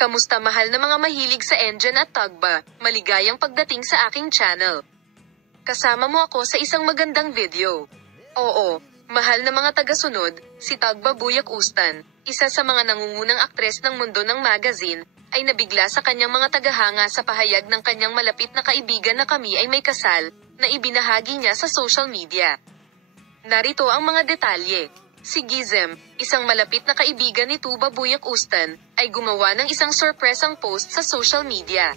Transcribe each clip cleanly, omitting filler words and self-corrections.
Kamusta mahal na mga mahilig sa engine at tugba, maligayang pagdating sa aking channel. Kasama mo ako sa isang magandang video. Oo, mahal na mga tagasunod, si Tugba Buyak Ustan, isa sa mga nangungunang aktres ng mundo ng magazine, ay nabigla sa kanyang mga tagahanga sa pahayag ng kanyang malapit na kaibigan na kami ay may kasal, na ibinahagi niya sa social media. Narito ang mga detalye. Si Gizem, isang malapit na kaibigan ni Tuba Buyak Ustan, ay gumawa ng isang sorpresang post sa social media.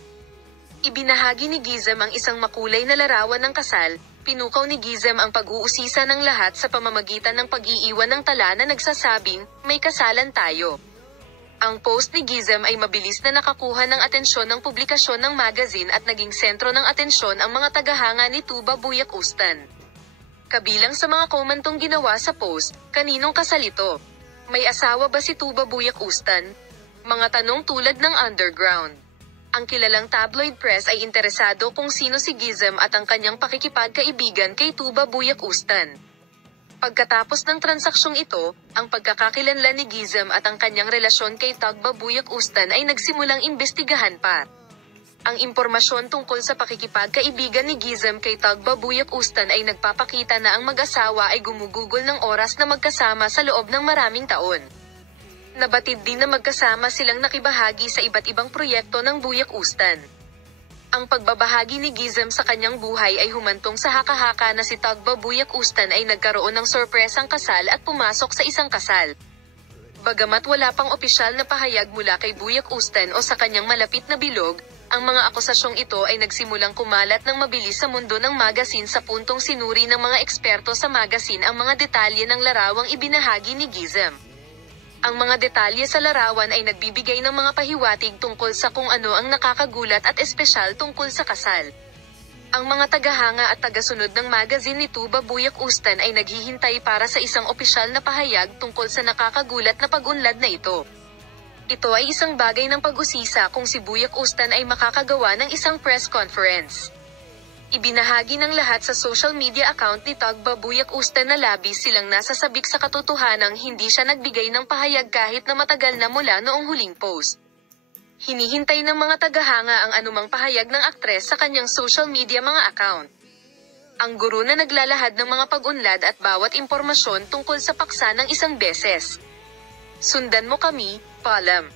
Ibinahagi ni Gizem ang isang makulay na larawan ng kasal. Pinukaw ni Gizem ang pag-uusisa ng lahat sa pamamagitan ng pag-iiwan ng tala na nagsasabing, "May kasalan tayo." Ang post ni Gizem ay mabilis na nakakuha ng atensyon ng publikasyon ng magazine at naging sentro ng atensyon ang mga tagahanga ni Tuba Buyak Ustan. Kabilang sa mga komentong ginawa sa post, kaninong kasal ito? May asawa ba si Tuba Buyak Ustan? Mga tanong tulad ng underground. Ang kilalang tabloid press ay interesado kung sino si Gizem at ang kanyang pakikipagkaibigan kay Tuba Buyak Ustan. Pagkatapos ng transaksyong ito, ang pagkakakilanlan ni Gizem at ang kanyang relasyon kay Tugba Buyak Ustan ay nagsimulang imbestigahan pa. Ang impormasyon tungkol sa pakikipagkaibigan ni Gizem kay Tugba Buyak Ustan ay nagpapakita na ang mag-asawa ay gumugugol ng oras na magkasama sa loob ng maraming taon. Nabatid din na magkasama silang nakibahagi sa iba't ibang proyekto ng Buyak Ustan. Ang pagbabahagi ni Gizem sa kanyang buhay ay humantong sa haka-haka na si Tugba Buyak Ustan ay nagkaroon ng sorpresang kasal at pumasok sa isang kasal. Bagamat wala pang opisyal na pahayag mula kay Buyak Ustan o sa kanyang malapit na bilog, ang mga akusasyong ito ay nagsimulang kumalat ng mabilis sa mundo ng magazine sa puntong sinuri ng mga eksperto sa magazine ang mga detalye ng larawang ibinahagi ni Gizem. Ang mga detalye sa larawan ay nagbibigay ng mga pahiwatig tungkol sa kung ano ang nakakagulat at espesyal tungkol sa kasal. Ang mga tagahanga at tagasunod ng magazine ni Tuba Buyak Ustan ay naghihintay para sa isang opisyal na pahayag tungkol sa nakakagulat na pag-unlad na ito. Ito ay isang bagay ng pag-usisa kung si Buyak Ustan ay makakagawa ng isang press conference. Ibinahagi ng lahat sa social media account ni Tugba Buyak Ustan na labis silang nasasabik sa katotohanang hindi siya nagbigay ng pahayag kahit na matagal na mula noong huling post. Hinihintay ng mga tagahanga ang anumang pahayag ng aktres sa kanyang social media mga account. Ang guro na naglalahad ng mga pag-unlad at bawat impormasyon tungkol sa paksa ng isang beses. Sundan mo kami, paalam.